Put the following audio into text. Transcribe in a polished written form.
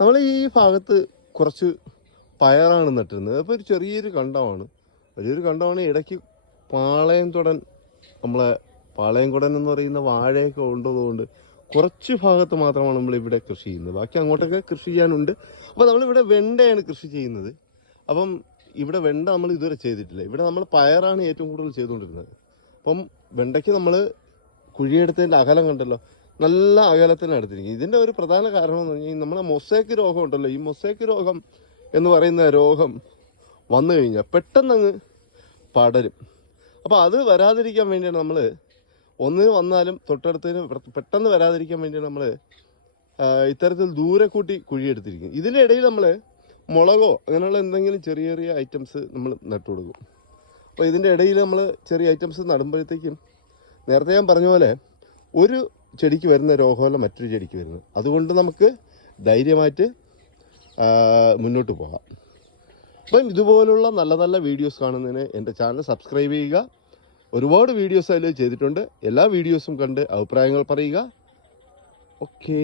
നമ്മൾ ഈ ഭാഗത്ത് കുറച്ച് പയറാണ് നട്ടിരുന്നത്. അപ്പോൾ ഒരു ചെറിയൊരു കണ്ടമാണ്, വലിയൊരു കണ്ടമാണ്. ഇടയ്ക്ക് പാളയംകുടൻ, നമ്മളെ പാളയംകുടൻ എന്ന് പറയുന്ന വാഴയൊക്കെ ഉള്ളതുകൊണ്ട് കുറച്ച് ഭാഗത്ത് മാത്രമാണ് നമ്മൾ ഇവിടെ കൃഷി ചെയ്യുന്നത്. ബാക്കി അങ്ങോട്ടൊക്കെ കൃഷി ചെയ്യാനുണ്ട്. അപ്പോൾ നമ്മളിവിടെ വെണ്ടയാണ് കൃഷി ചെയ്യുന്നത്. അപ്പം ഇവിടെ വെണ്ട നമ്മൾ ഇതുവരെ ചെയ്തിട്ടില്ല. ഇവിടെ നമ്മൾ പയറാണ് ഏറ്റവും കൂടുതൽ ചെയ്തുകൊണ്ടിരുന്നത്. അപ്പം വെണ്ടയ്ക്ക് നമ്മൾ കുഴിയെടുത്തതിൻ്റെ അകലം കണ്ടല്ലോ, നല്ല അകലത്തിന് എടുത്തിരിക്കും. ഇതിൻ്റെ ഒരു പ്രധാന കാരണം എന്ന് പറഞ്ഞാൽ നമ്മളെ മൊസൈക്ക് രോഗം ഉണ്ടല്ലോ, ഈ മൊസൈക്ക് രോഗം എന്ന് പറയുന്ന രോഗം വന്നു കഴിഞ്ഞാൽ പെട്ടെന്നങ്ങ് പടരും. അപ്പോൾ അത് വരാതിരിക്കാൻ വേണ്ടിയാണ് നമ്മൾ ഒന്നിന് വന്നാലും തൊട്ടടുത്തതിന് പെട്ടെന്ന് വരാതിരിക്കാൻ വേണ്ടിയാണ് നമ്മൾ ഇത്തരത്തിൽ ദൂരെ കൂട്ടി കുഴിയെടുത്തിരിക്കും. ഇതിൻ്റെ ഇടയിൽ നമ്മൾ മുളകോ അങ്ങനെയുള്ള എന്തെങ്കിലും ചെറിയ ചെറിയ ഐറ്റംസ് നമ്മൾ നട്ടു കൊടുക്കും. അപ്പോൾ ഇതിൻ്റെ ഇടയിൽ നമ്മൾ ചെറിയ ഐറ്റംസ് നടുമ്പോഴത്തേക്കും നേരത്തെ ഞാൻ പറഞ്ഞ പോലെ ഒരു ചെടിക്ക് വരുന്ന രോഗമല്ല മറ്റൊരു ചെടിക്ക് വരുന്നത്. അതുകൊണ്ട് നമുക്ക് ധൈര്യമായിട്ട് മുന്നോട്ട് പോകാം. അപ്പം ഇതുപോലുള്ള നല്ല നല്ല വീഡിയോസ് കാണുന്നതിന് എൻ്റെ ചാനൽ സബ്സ്ക്രൈബ് ചെയ്യുക. ഒരുപാട് വീഡിയോസ് അതിൽ ചെയ്തിട്ടുണ്ട്. എല്ലാ വീഡിയോസും കണ്ട് അഭിപ്രായങ്ങൾ പറയുക. ഓക്കേ.